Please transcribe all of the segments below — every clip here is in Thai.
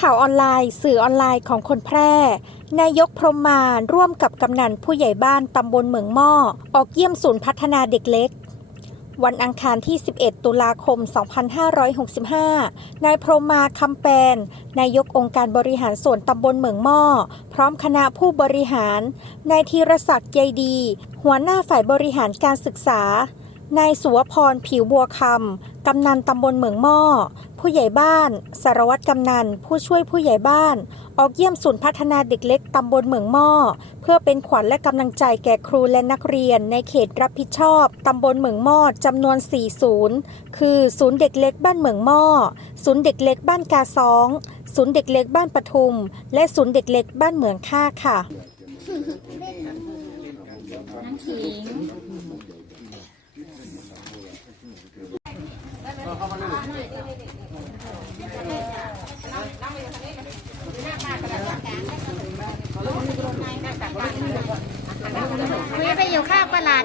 ข่าวออนไลน์ สื่อออนไลน์ของคนแพร่ นายกพรมมานร่วมกับกำนันผู้ใหญ่บ้านตำบลเหมืองหม้อ ออกเยี่ยมศูนย์พัฒนาเด็กเล็ก วันอังคารที่ 11 ตุลาคม 2565 นายพรมมาคำแปน นายกองค์การบริหารส่วนตำบลเหมืองหม้อ พร้อมคณะผู้บริหาร นายธีรศักดิ์ใยดี หัวหน้าฝ่ายบริหารการศึกษา นายสุวพรผิวบัวคำ กำนันตำบลเหมืองหม้อ ผู้ใหญ่บ้าน สารวัตรกำนัน ผู้ช่วยผู้ใหญ่บ้าน ออกเยี่ยมศูนย์พัฒนาเด็กเล็กตำบลเหมืองหม้อ เพื่อเป็นขวัญและกำลังใจแก่ครูและนักเรียน ในเขตรับผิดชอบตำบลเหมืองหม้อจำนวน 4 ศูนย์ คือศูนย์เด็กเล็กบ้านเหมืองหม้อ ศูนย์เด็กเล็กบ้านกาซอง ศูนย์เด็กเล็กบ้านปทุม และศูนย์เด็กเล็กบ้านเหมืองค่าค่ะน้ำขิง คุยไปอยู่ข้างประหลัด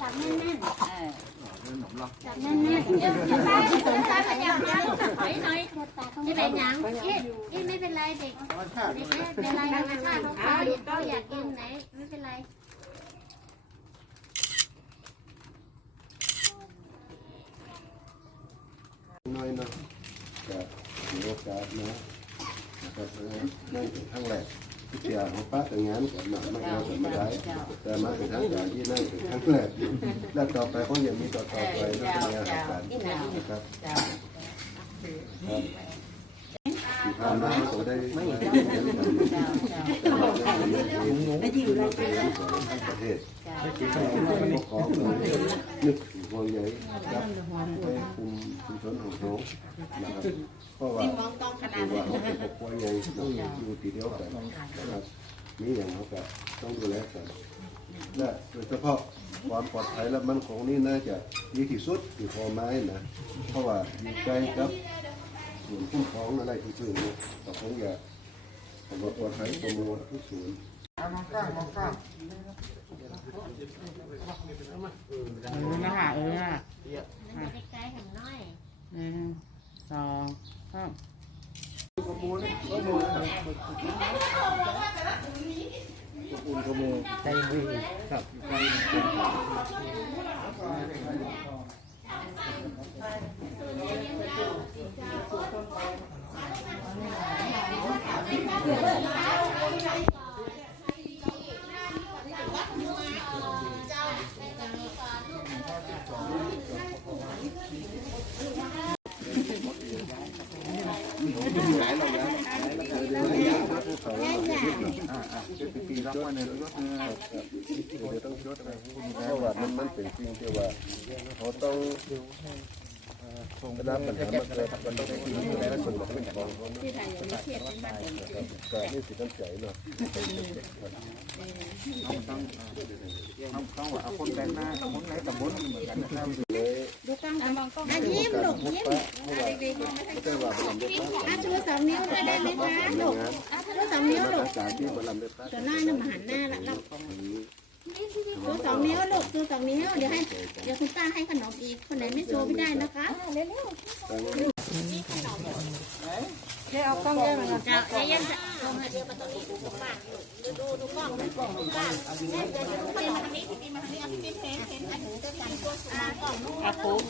จับแน่นๆจับแน่นๆเดี๋ยวจะไปสนใจพยายามนะถอยหน่อยจะเป็นยังอีอีไม่เป็นไรเด็กเด็กไม่เป็นไรธรรมชาติของเขาเขาอยากกินไหนไม่เป็นไรน้อยเนาะจะมีโอกาสนะ นะครับนั่นเป็นครั้งแรกที่เสียของป้าแต่งงานกับมาไม่เอาแต่ไม่ได้แต่มาเป็นทางการที่นั่นเป็นครั้งแรกและต่อไปก็ยังมีต่อต่อไปแล้วก็มีอาหารการนะครับครับที่ผ่านมาก็ได้ไม่ได้ ไม่ที่อยู่ในประเทศปกครองนึกถึงห่วงใยครับให้คุมชุมชนของเขานะครับเพราะว่าคือว่าเขาเป็นครอบครัวใหญ่ต้องอยู่ทีเดียวกันนะครับมีอย่างเขาก็ต้องดูแลกันและโดยเฉพาะความปลอดภัยและมั่นคงนี่น่าจะดีที่สุดที่พอไม้นะ เพราะว่าอยู่ใกล้กับศูนย์คุ้มครองอะไรที่สุดเนี่ยก็คงจะ ผมว่าปลอดภัยประมวลทุกศูนย์เออนะคะเออใกล้ๆหันน้อยหนึ่งสองสาม เพราะว่ามันมันเป็นสิ่งที่ว่าเขาต้องเวลาปัญหามันเกิดมันต้องไดูแลและส่งต่อเป็นของที่ไทยยังไม่เครียดเป็นบ้านก็นี่สิตั้งใจเนาะต้องว่าเอาคนแปลกหน้าคนไหนกับคนเหมือนกันนะครับ อะยิ้มลูกยิ้มไม่ใช่ว่าบำได้ป้าอะชูสองนิ้วด้วยได้ไหมคะลูกอะชูสองนิ้วลูกสาที่บำได้ป้าตัวน้อยน่ะมาหันหน้าละเราชูสองนิ้วลูกชูสองนิ้วเดี๋ยวให้เดี๋ยวคุณป้าให้ขนมอีกคนไหนไม่ชูไม่ได้นะคะเร็วๆเดี๋ยวเอากล้องเยอะมาเจ้าเดี๋ยวยังจะลงมา ดูกล้องดูกล้องดูกล้องเดี๋ยวจะดูกล้องมาทางนี้พี่ปีมาทางนี้อะพี่ปีเห็นเห็นอันนี้จะทำตัวสูงกล้องอะปุ๊บ